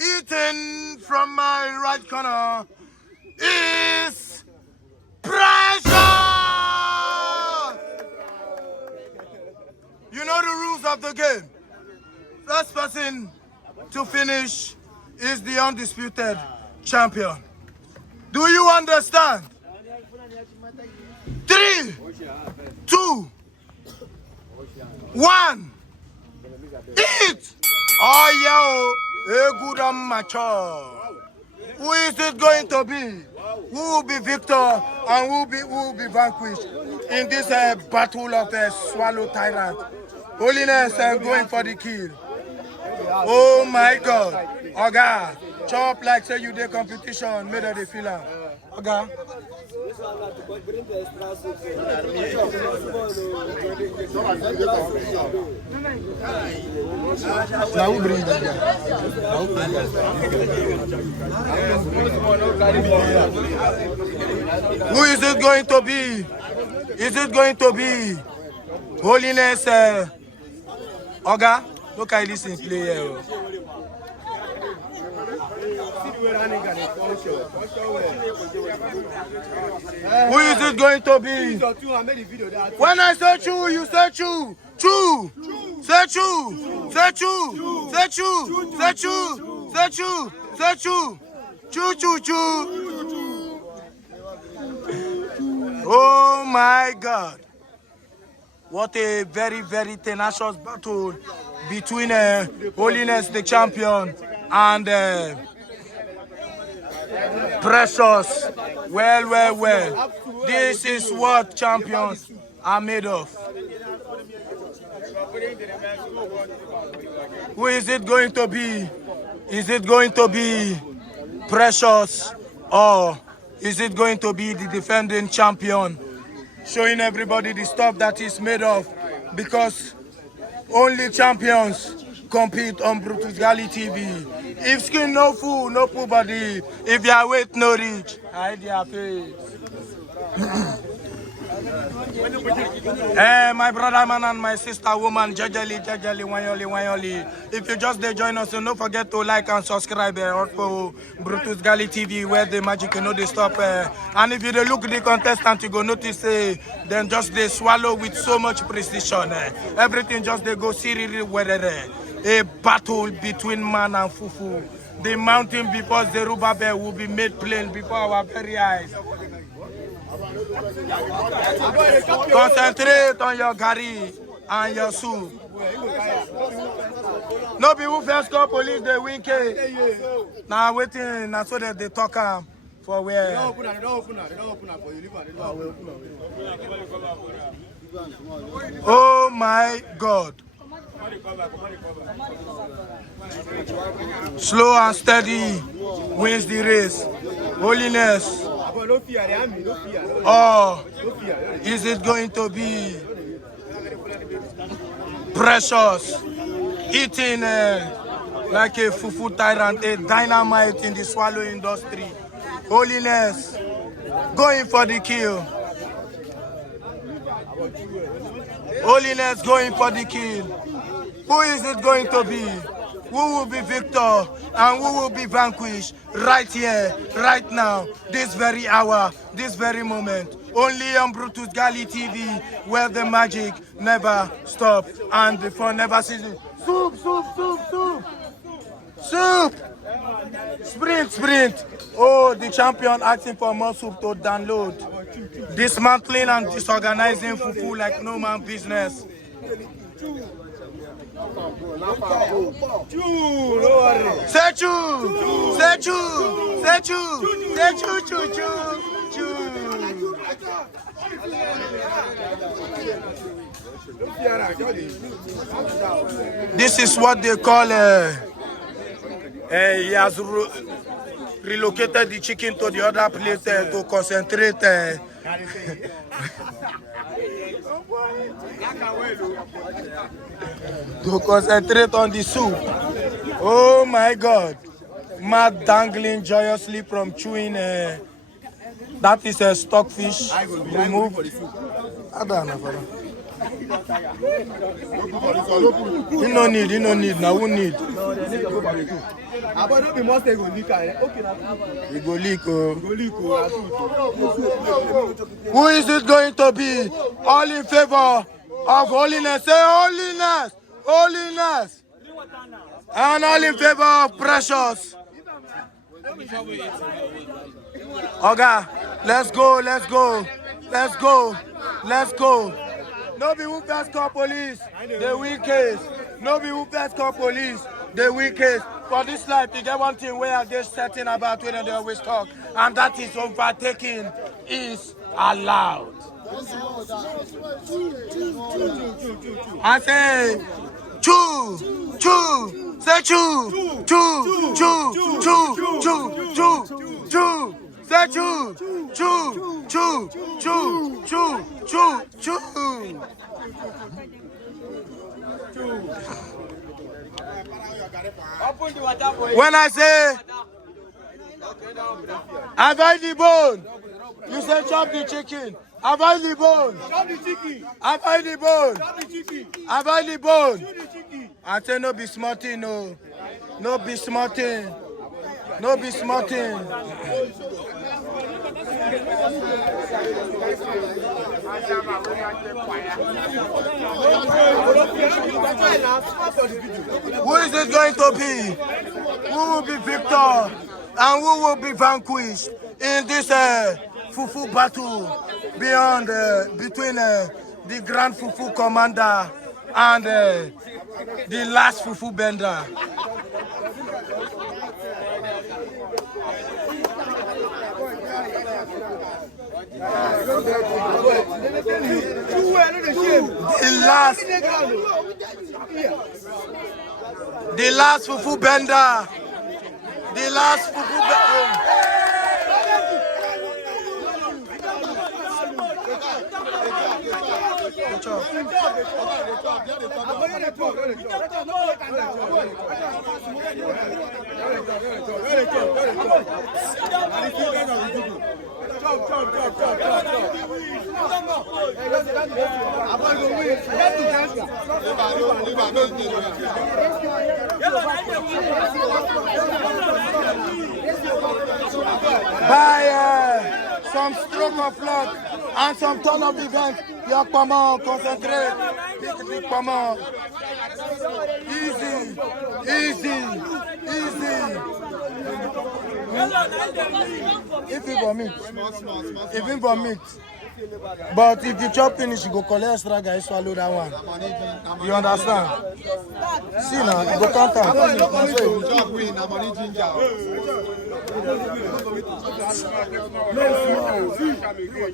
Eating from my right corner is Precious! You know the rules of the game. First person to finish is the undisputed champion. Do you understand? 3, 2, 1. Eat! Oh, yeah, a good and mature. Who is it going to be? Who will be victor and who will be vanquished in this battle of the swallow tyrant? Holiness going for the kill. Oh my God. Oga, chop like say you did competition, made the feel am. Oga. Now who bring that Who is it going to be? Is it going to be Holiness Oga? Look at this in play here. Who is it going to be? When I say chew, you say chew. Chew. Say chew. Say chew. Say chew. Say chew. Say chew. Say chew. Chew, chew, chew. Oh my God. What a very, very tenacious battle between Holiness, the champion, and Precious. Well. This is what champions are made of. Who is it going to be? Is it going to be Precious or is it going to be the defending champion? Showing everybody the stuff that is made of, because only champions compete on Brutus Gali TV. If skin no food, no full body. If your weight no reach, hide your face. My brother man and my sister woman, jajali, wanyoli. If you just join us, don't forget to like and subscribe to Brutus Gali TV, where the magic they stop. And if you look at the contestant, you go notice then just they swallow with so much precision. Everything just they go seriously where a battle between man and Fufu. The mountain before Zerubbabel will be made plain before our very eyes. Concentrate on your gari and your soup. No be who first call police, they win case. Now waiting, now so that they talk for where. Oh my God. Slow and steady wins the race. Holiness. Or is it going to be Precious eating like a Fufu tyrant, a dynamite in the swallow industry? Holiness going for the kill. Holiness going for the kill. Who is it going to be? Who will be victor and who will be vanquished right here, right now, this very hour, this very moment? Only on Brutus Gali TV, where the magic never stops and the fun never ceases. Soup, soup, soup, soup. Soup. Sprint. Oh, the champion asking for more soup to download. Dismantling and disorganizing Fufu like no man business. Say choo. This is what they call he has relocated the chicken to the other place to concentrate. To concentrate on the soup. Oh my God. Mad dangling joyously from chewing. That is a stockfish removed. I don't know. He no need. Now who need? He go leak. Who is it going to be? All in favor of holiness. Say holiness. Holiness. And all in favor of precious. Oga, let's go. No be who first call police, the weakest. No be who first call police, the weakest. For this life, you get one thing where they're certain about when they always talk, and that is overtaking is allowed. I say, choo. Say choo. Say choo. When I say avoid the bone, you say chop the chicken. Avoid the bone. Avoid the bone. Avoid the bone. I say no be smarting, no. No be smarting. No be smarting. Who is it going to be? Who will be victor and who will be vanquished in this Fufu battle beyond between the Grand Fufu Commander and the last Fufu bender? The last Fufu bender. The last Fufu bender. By some stroke of luck and some turn of events, your command, concentrate, pick command. Easy. If you vomit, but if you chop finish, you go collect extra guy, swallow that one. You understand? See now, you go count out.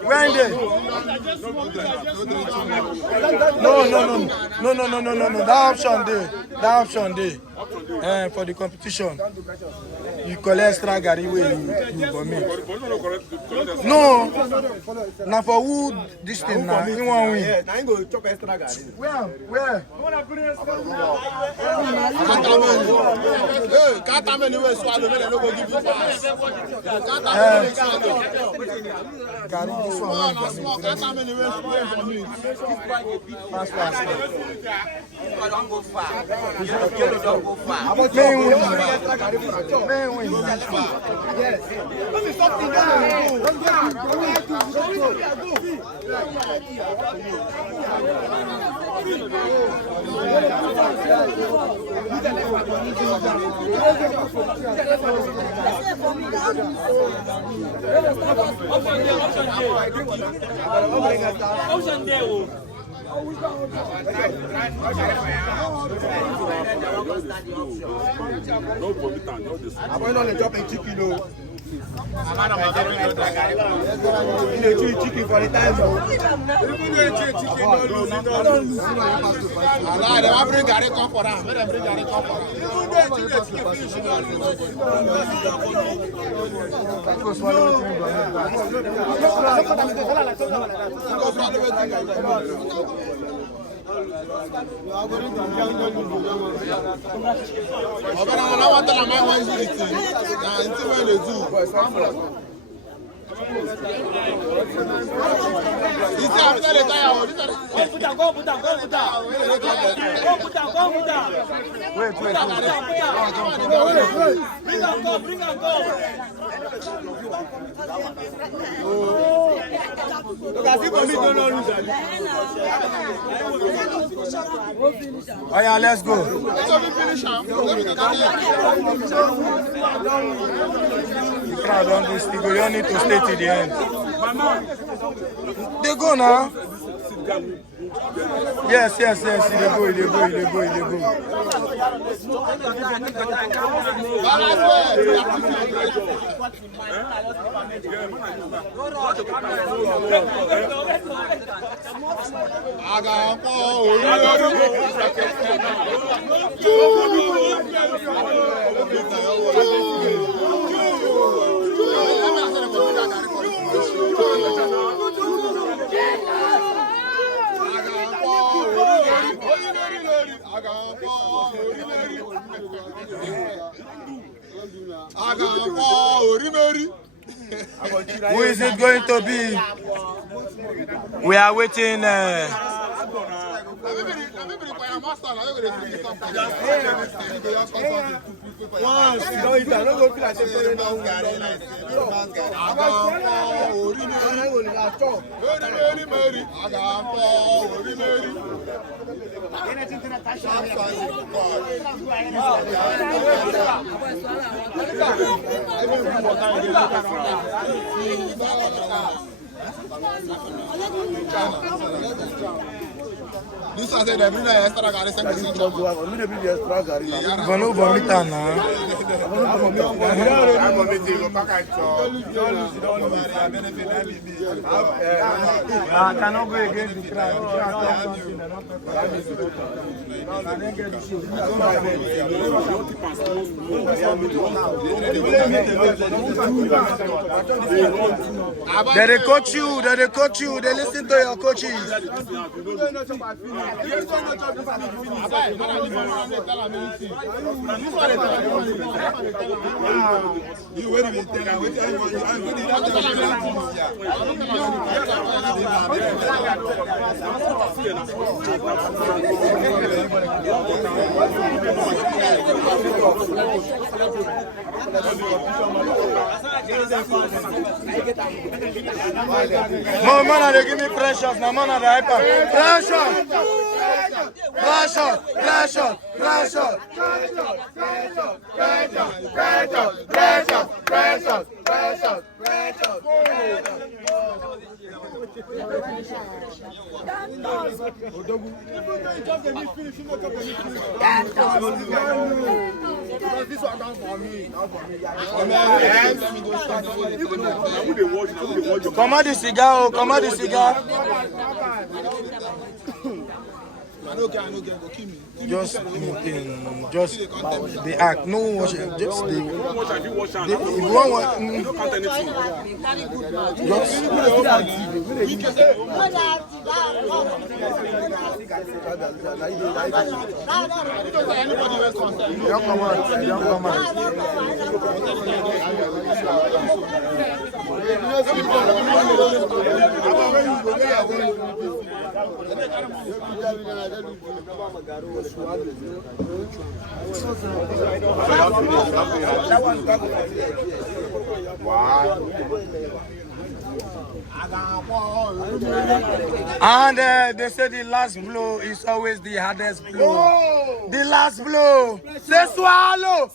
When they? No. That option there. For the competition, you collect extra gari where you vomit. No. Now for who this thing now? You want win? Now you go chop extra gari. Where? Can't have anywhere swallow. They don't go give you pass. Can't have anywhere swallow. Gari this one. Can't have anywhere swallow for me. Pass. Don't go far. Don't go far. May win. Yes. This is something that I'm going on the top of chicken. I'm chicken for the time. Wait. Bring and go. Oh yeah, let's go. The crowd don't do still go. You don't need to stay till the end. They go now. Yes. They go. Who is it going to be? We are waiting. This was the every day extra gari sang sing job. Vanu vomita na. I cannot go against the crowd. They coach you. They listen to your coaches. No, man, they give me pressures. No, man, they hyper. Command the cigar. I don't care, go kill me. Just the act. No wash. Just the. If you want, and they say the last blow is always the hardest blow. The last blow. Say swallow.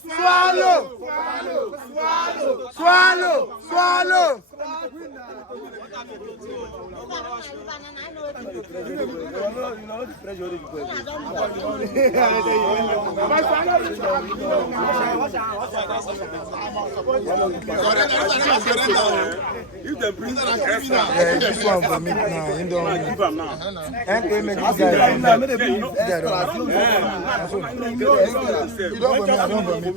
This one for me now. You don't give him now. And they make this guy. You don't for me. I don't for me.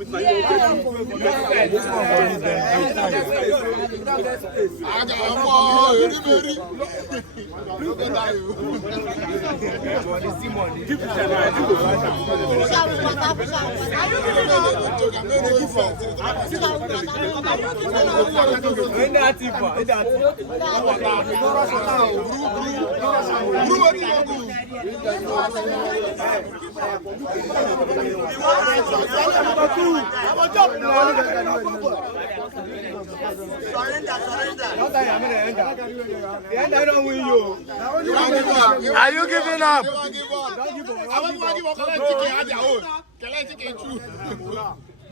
This one for me. Are you giving up?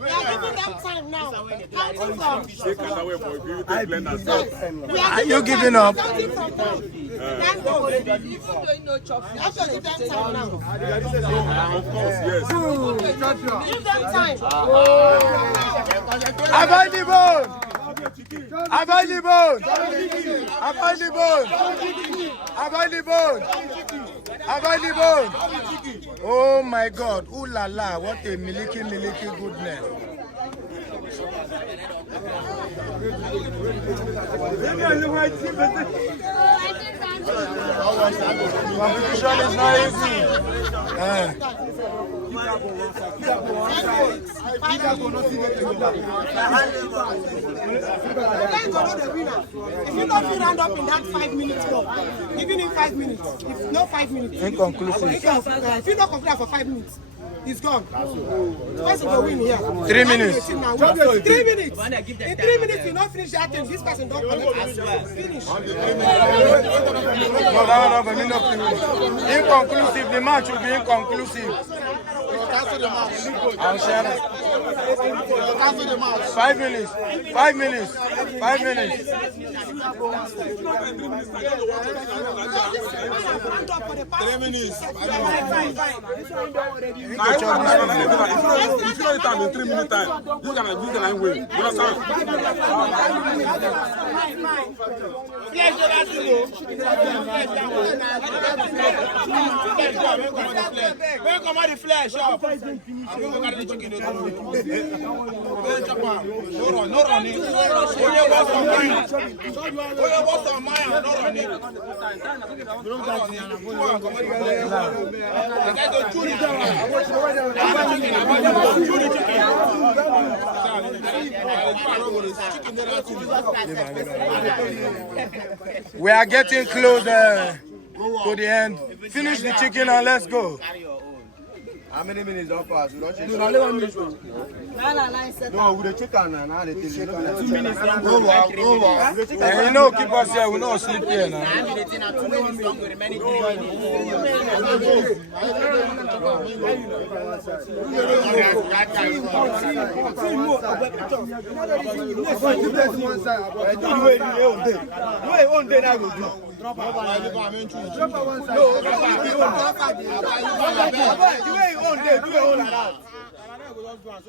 We are giving them time now. Counting from. Are you giving up? Counting from now. Have to give them time now. Of course, yes. Give them time. Avoid the bone! Avoid the bone! Avoid the bone! Avoid the bone! Avoid the bone! Oh my God! Ooh la la! What a milky goodness! Competition is not easy. If you don't feel round up in that 5 minutes go, giving him 5 minutes. If no 5 minutes. Inconclusive. If you don't complete for 5 minutes, he's gone. First will win here. 3 minutes. 3 minutes. In 3 minutes, you don't finish that thing. This person don't collect. Finish. No, that one of me not finish. Inconclusive. The match will be inconclusive. I'll share it. 5 minutes. 5 minutes. 5 minutes. 3 minutes. If you don't time in 3 minutes time, you can win. You understand? Where come on the flesh up? No running. We are getting close to the end. Finish the chicken and let's go. How many minutes don't pass? We don't check. No, with the chicken and now they take 2 minutes. And you know, keep us here. We don't sleep here now.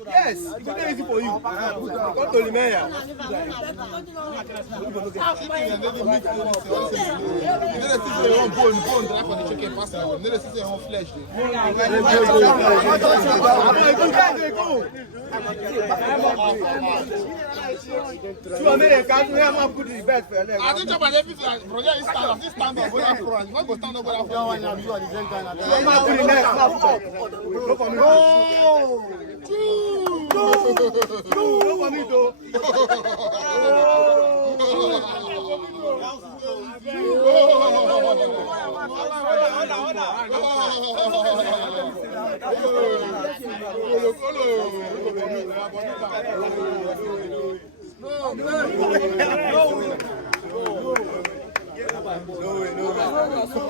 Yes, it's not easy for you. Come to Limaya. Two Americans, we have put the best for them. I think about everything. Project is stand up. Not go stand up.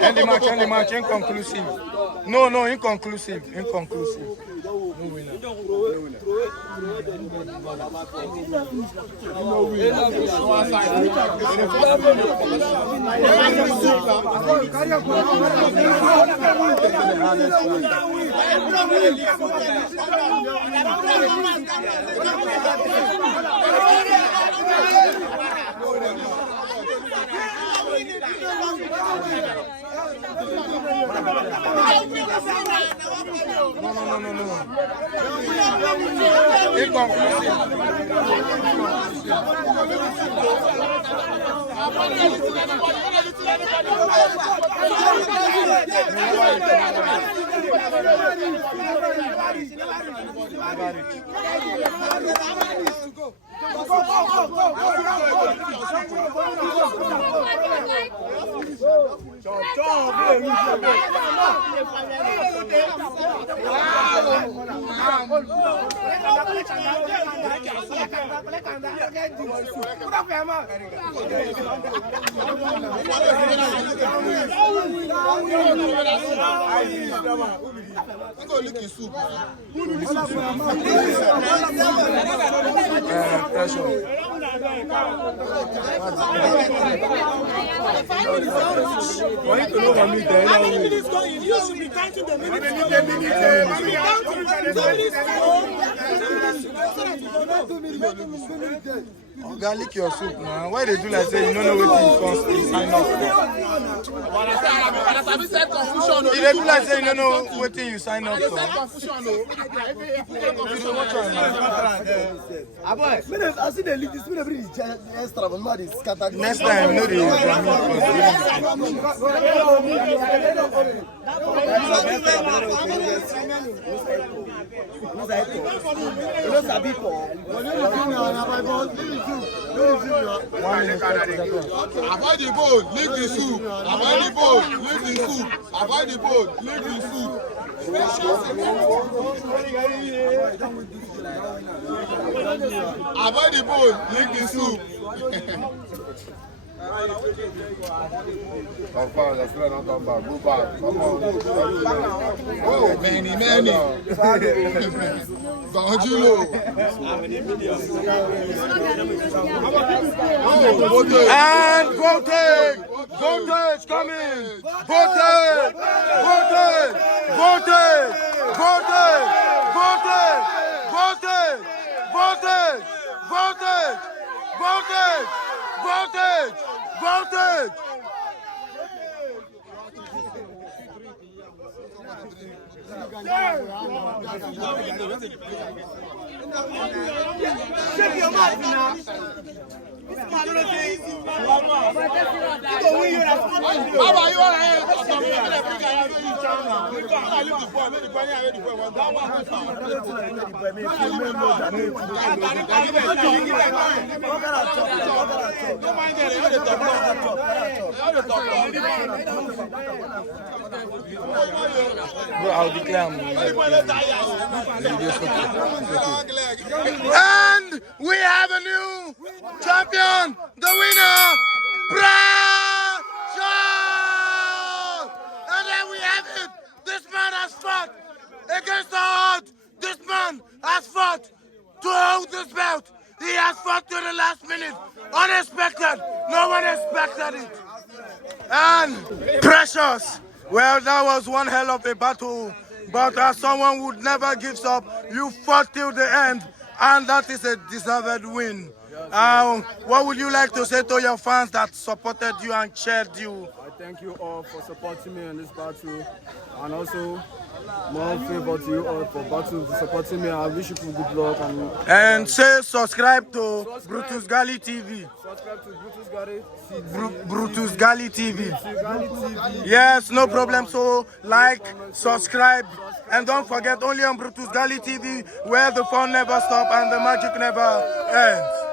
End the match, inconclusive. No, inconclusive. No winner. Garlic your soup now. Why they do like say you don't know what you sign up for? If they do like say you don't know what you sign up for. I see the leak. This is extra, but not is scattered. Next time, no, Avoid the bowl, leave the soup. Avoid the bowl, leave the soup. Avoid the bowl, leave the soup. Avoid the bowl, leave the soup. Come back, let's not come back. Go back. Come on. Oh, many. Gangilo. And voltage coming. Voltage. Shake your mouth now. Bro, I'll declare and we have a new champion, the winner, Pressure! And then we have it. This man has fought against the odds. This man has fought to hold this belt. He has fought to the last minute. Unexpected. No one expected it. And Precious. Well, that was one hell of a battle. But as someone who never gives up, you fought till the end. And that is a deserved win. What would you like to say to your fans that supported you and cheered you? I thank you all for supporting me in this battle, and also more favor to you all for supporting me. I wish you good luck and say subscribe to Brutus Gali TV. Subscribe to Brutus Gali TV. Brutus Gali TV. Yes, no problem. So like, subscribe, and don't forget only on Brutus Gali TV where the fun never stops and the magic never ends.